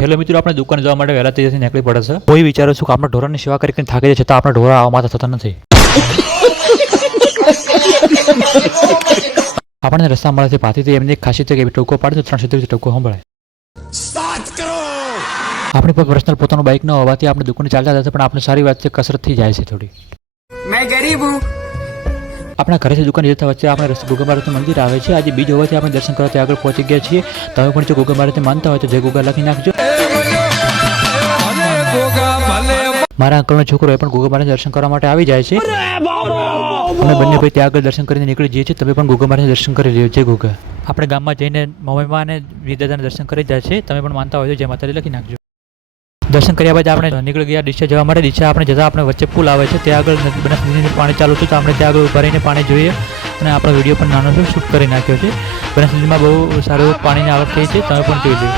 Hello મિત્રો, આપણે દુકાને જવા માટે વહેલા તૈયારથી નીકળી પડે છે. કોઈ વિચારો છું કે આપણે ઢોરાની સેવા કરીને થાકી જાય છતાં આપણે ઢોરા આવવા માટે થતા નથી. આપણને રસ્તા મળે છે પાથી એમની ખાસિયત છે કે ટોકો પાડે તો 300 ટોકો સંભળાય. આપણી પર પર્સનલ પોતાનું બાઇક ન હોવાથી આપણે દુકાને ચાલતા હતા, પણ આપણે સારી વાત છે, કસરત થઈ જાય છે થોડી. मैं गरीब हूँ. આપણા ઘરેથી દુકાન જતા વચ્ચે આપણે રસ્તે ગોગા મહારાજનું મંદિર આવે છે. આજે બીજ હોવાથી આપણે દર્શન કરવા ત્યાં આગળ પહોંચી ગયા છીએ. તમે પણ જો ગોગા મહારાજને માનતા હોય તો જય ગોગા લખી નાખજો. મારા અંકલનો છોકરો એ પણ ગોગા મહારાજ દર્શન કરવા માટે આવી જાય છે. અમે બંને ભાઈ ત્યાં આગળ દર્શન કરીને નીકળી જઈએ છીએ. તમે પણ ગોગા મહારાજ દર્શન કરી લ્યો. જય ગોગા. આપણે ગામમાં જઈને મમ્મીમાં અને વિદાદાને દર્શન કરી જાય છે. તમે પણ માનતા હોય તો જય માતાજી લખી નાખજો. દર્શન કર્યા બાદ આપણે નીકળી ગયા ડીસા જવા માટે. ડીસા આપણે જતાં આપણે વચ્ચે પુલ આવે છે, ત્યાં આગળ બનાસનદીનું પાણી ચાલુ છે, તો આપણે ત્યાં આગળ ભરીને પાણી જોઈએ અને આપણો વિડીયો પણ નાનો શૂટ કરી નાખ્યો છે. બનાસનદીમાં બહુ સારું પાણીની આવક થઈ છે, તમે પણ જોઈ લો.